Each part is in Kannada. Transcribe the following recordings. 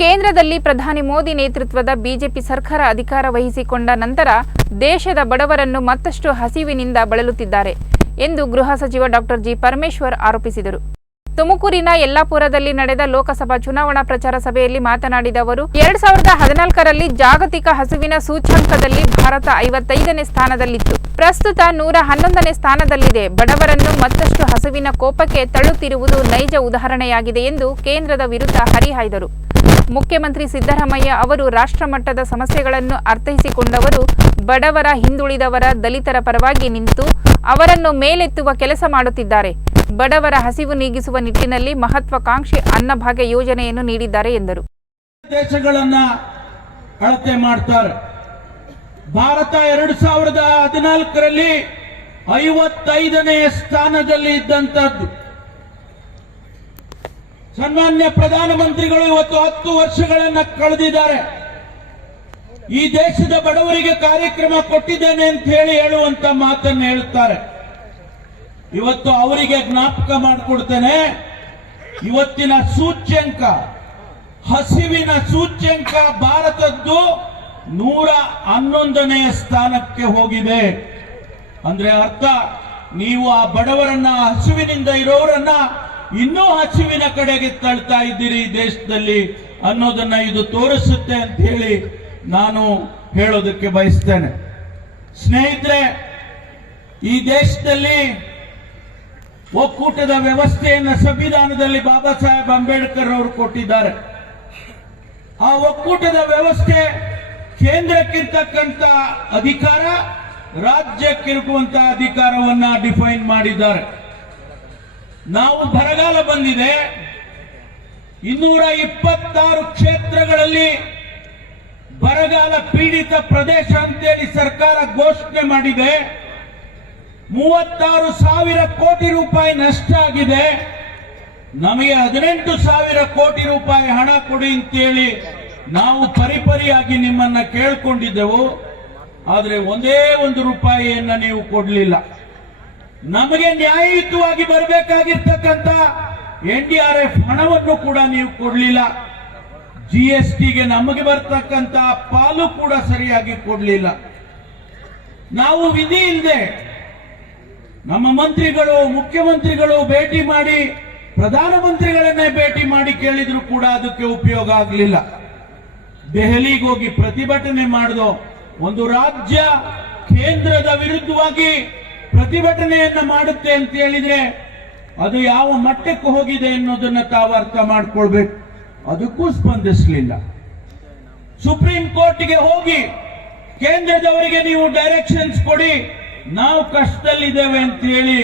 ಕೇಂದ್ರದಲ್ಲಿ ಪ್ರಧಾನಿ ಮೋದಿ ನೇತೃತ್ವದ ಬಿಜೆಪಿ ಸರ್ಕಾರ ಅಧಿಕಾರ ವಹಿಸಿಕೊಂಡ ನಂತರ ದೇಶದ ಬಡವರನ್ನು ಮತ್ತಷ್ಟು ಹಸಿವಿನಿಂದ ಬಳಲುತ್ತಿದ್ದಾರೆ ಎಂದು ಗೃಹ ಸಚಿವ ಡಾಕ್ಟರ್ ಜಿ ಪರಮೇಶ್ವರ್ ಆರೋಪಿಸಿದರು. ತುಮಕೂರಿನ ಯಲ್ಲಾಪುರದಲ್ಲಿ ನಡೆದ ಲೋಕಸಭಾ ಚುನಾವಣಾ ಪ್ರಚಾರ ಸಭೆಯಲ್ಲಿ ಮಾತನಾಡಿದ ಅವರು, ಎರಡ್ ಸಾವಿರದ ಹದಿನಾಲ್ಕರಲ್ಲಿ ಜಾಗತಿಕ ಹಸುವಿನ ಸೂಚ್ಯಂಕದಲ್ಲಿ ಭಾರತ ಐವತ್ತೈದನೇ ಸ್ಥಾನದಲ್ಲಿತ್ತು. ಪ್ರಸ್ತುತ ನೂರ ಹನ್ನೊಂದನೇ ಸ್ಥಾನದಲ್ಲಿದೆ. ಬಡವರನ್ನು ಮತ್ತಷ್ಟು ಹಸುವಿನ ಕೋಪಕ್ಕೆ ತಳ್ಳುತ್ತಿರುವುದು ನೈಜ ಉದಾಹರಣೆಯಾಗಿದೆ ಎಂದು ಕೇಂದ್ರದ ವಿರುದ್ಧ ಹರಿಹಾಯ್ದರು. ಮುಖ್ಯಮಂತ್ರಿ ಸಿದ್ದರಾಮಯ್ಯ ಅವರು ರಾಷ್ಟ್ರಮಟ್ಟದ ಸಮಸ್ಯೆಗಳನ್ನು ಅರ್ಥೈಸಿಕೊಂಡವರು, ಬಡವರ ಹಿಂದುಳಿದವರ ದಲಿತರ ಪರವಾಗಿ ನಿಂತು ಅವರನ್ನು ಮೇಲೆತ್ತುವ ಕೆಲಸ ಮಾಡುತ್ತಿದ್ದಾರೆ. ಬಡವರ ಹಸಿವು ನೀಗಿಸುವ ನಿಟ್ಟಿನಲ್ಲಿ ಮಹತ್ವಾಕಾಂಕ್ಷಿ ಅನ್ನಭಾಗ್ಯ ಯೋಜನೆಯನ್ನು ನೀಡಿದ್ದಾರೆ ಎಂದರು. ದೇಶಗಳನ್ನ ಅಳತೆ ಮಾಡ್ತಾರೆ. ಭಾರತ ಎರಡು ಸಾವಿರದ ಹದಿನಾಲ್ಕರಲ್ಲಿ ಐವತ್ತೈದನೇ ಸ್ಥಾನದಲ್ಲಿ ಇದ್ದಂತದ್ದು. ಸನ್ಮಾನ್ಯ ಪ್ರಧಾನಮಂತ್ರಿಗಳು ಇವತ್ತು ಹತ್ತು ವರ್ಷಗಳನ್ನ ಕಳೆದಿದ್ದಾರೆ. ಈ ದೇಶದ ಬಡವರಿಗೆ ಕಾರ್ಯಕ್ರಮ ಕೊಟ್ಟಿದ್ದೇನೆ ಅಂತ ಹೇಳಿ ಹೇಳುವಂತ ಮಾತನ್ನು ಹೇಳುತ್ತಾರೆ. ಇವತ್ತು ಅವರಿಗೆ ಜ್ಞಾಪಕ ಮಾಡಿಕೊಡ್ತೇನೆ. ಇವತ್ತಿನ ಸೂಚ್ಯಂಕ, ಹಸಿವಿನ ಸೂಚ್ಯಂಕ ಭಾರತದ್ದು ನೂರ ಹನ್ನೊಂದನೆಯ ಸ್ಥಾನಕ್ಕೆ ಹೋಗಿದೆ. ಅಂದ್ರೆ ಅರ್ಥ, ನೀವು ಆ ಬಡವರನ್ನ, ಹಸುವಿನಿಂದ ಇರೋರನ್ನ ಇನ್ನೂ ಹಸಿವಿನ ಕಡೆಗೆ ತಳ್ತಾ ಇದ್ದೀರಿ ದೇಶದಲ್ಲಿ ಅನ್ನೋದನ್ನ ಇದು ತೋರಿಸುತ್ತೆ ಅಂತ ಹೇಳಿ ನಾನು ಹೇಳೋದಕ್ಕೆ ಬಯಸ್ತೇನೆ. ಸ್ನೇಹಿತರೆ, ಈ ದೇಶದಲ್ಲಿ ಒಕ್ಕೂಟದ ವ್ಯವಸ್ಥೆಯನ್ನ ಸಂವಿಧಾನದಲ್ಲಿ ಬಾಬಾ ಸಾಹೇಬ್ ಅಂಬೇಡ್ಕರ್ ಅವರು ಕೊಟ್ಟಿದ್ದಾರೆ. ಆ ಒಕ್ಕೂಟದ ವ್ಯವಸ್ಥೆ ಕೇಂದ್ರಕ್ಕಿರ್ತಕ್ಕಂಥ ಅಧಿಕಾರ, ರಾಜ್ಯಕ್ಕಿರುವಂತಹ ಅಧಿಕಾರವನ್ನ ಡಿಫೈನ್ ಮಾಡಿದ್ದಾರೆ. ನಾವು ಬರಗಾಲ ಬಂದಿದೆ. ಇನ್ನೂರ ಇಪ್ಪತ್ತಾರು ಕ್ಷೇತ್ರಗಳಲ್ಲಿ ಬರಗಾಲ ಪೀಡಿತ ಪ್ರದೇಶ ಅಂತೇಳಿ ಸರ್ಕಾರ ಘೋಷಣೆ ಮಾಡಿದೆ. ಮೂವತ್ತಾರು ಸಾವಿರ ಕೋಟಿ ರೂಪಾಯಿ ನಷ್ಟ ಆಗಿದೆ. ನಮಗೆ ಹದಿನೆಂಟು ಸಾವಿರ ಕೋಟಿ ರೂಪಾಯಿ ಹಣ ಕೊಡಿ ಅಂತೇಳಿ ನಾವು ಪರಿಪರಿಯಾಗಿ ನಿಮ್ಮನ್ನ ಕೇಳ್ಕೊಂಡಿದ್ದೆವು. ಆದರೆ ಒಂದೇ ಒಂದು ರೂಪಾಯಿಯನ್ನ ನೀವು ಕೊಡ್ಲಿಲ್ಲ. ನಮಗೆ ನ್ಯಾಯಯುತವಾಗಿ ಬರಬೇಕಾಗಿರ್ತಕ್ಕಂಥ ಎನ್ ಡಿ ಆರ್ ಎಫ್ ಹಣವನ್ನು ಕೂಡ ನೀವು ಕೊಡಲಿಲ್ಲ. ಜಿ ಎಸ್ ಟಿಗೆ ನಮಗೆ ಬರ್ತಕ್ಕಂತ ಪಾಲು ಕೂಡ ಸರಿಯಾಗಿ ಕೊಡಲಿಲ್ಲ. ನಾವು ವಿಧಿ ಇಲ್ಲದೆ ನಮ್ಮ ಮಂತ್ರಿಗಳು, ಮುಖ್ಯಮಂತ್ರಿಗಳು ಭೇಟಿ ಮಾಡಿ, ಪ್ರಧಾನಮಂತ್ರಿಗಳನ್ನೇ ಭೇಟಿ ಮಾಡಿ ಕೇಳಿದ್ರು ಕೂಡ ಅದಕ್ಕೆ ಉಪಯೋಗ ಆಗಲಿಲ್ಲ. ದೆಹಲಿಗೆ ಹೋಗಿ ಪ್ರತಿಭಟನೆ ಮಾಡಿದೋ ಒಂದು ರಾಜ್ಯ ಕೇಂದ್ರದ ವಿರುದ್ಧವಾಗಿ ಪ್ರತಿಭಟನೆಯನ್ನ ಮಾಡುತ್ತೆ ಅಂತ ಹೇಳಿದ್ರೆ ಅದು ಯಾವ ಮಟ್ಟಕ್ಕೆ ಹೋಗಿದೆ ಅನ್ನೋದನ್ನ ತಾವು ಅರ್ಥ ಮಾಡ್ಕೊಳ್ಬೇಕು. ಅದಕ್ಕೂ ಸ್ಪಂದಿಸಲಿಲ್ಲ. ಸುಪ್ರೀಂ ಕೋರ್ಟ್ಗೆ ಹೋಗಿ ಕೇಂದ್ರದವರಿಗೆ ನೀವು ಡೈರೆಕ್ಷನ್ಸ್ ಕೊಡಿ, ನಾವು ಕಷ್ಟದಲ್ಲಿದ್ದೇವೆ ಅಂತ ಹೇಳಿ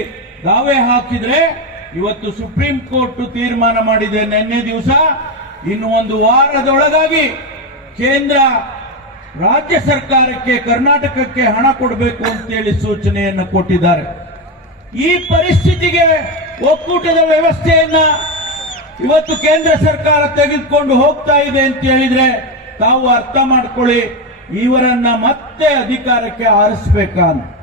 ದಾವೆ ಹಾಕಿದ್ರೆ ಇವತ್ತು ಸುಪ್ರೀಂ ಕೋರ್ಟ್ ತೀರ್ಮಾನ ಮಾಡಿದೆ ನಿನ್ನೆ ದಿವಸ. ಇನ್ನು ಒಂದು ವಾರದೊಳಗಾಗಿ ಕೇಂದ್ರ ರಾಜ್ಯ ಸರ್ಕಾರಕ್ಕೆ, ಕರ್ನಾಟಕಕ್ಕೆ ಹಣ ಕೊಡಬೇಕು ಅಂತೇಳಿ ಸೂಚನೆಯನ್ನು ಕೊಟ್ಟಿದ್ದಾರೆ. ಈ ಪರಿಸ್ಥಿತಿಗೆ ಒಕ್ಕೂಟದ ವ್ಯವಸ್ಥೆಯನ್ನ ಇವತ್ತು ಕೇಂದ್ರ ಸರ್ಕಾರ ತೆಗೆದುಕೊಂಡು ಹೋಗ್ತಾ ಇದೆ ಅಂತ ಹೇಳಿದ್ರೆ ತಾವು ಅರ್ಥ ಮಾಡ್ಕೊಳ್ಳಿ ಇವರನ್ನ ಮತ್ತೆ ಅಧಿಕಾರಕ್ಕೆ ಆರಿಸ್ಬೇಕಾ ಅಂತ.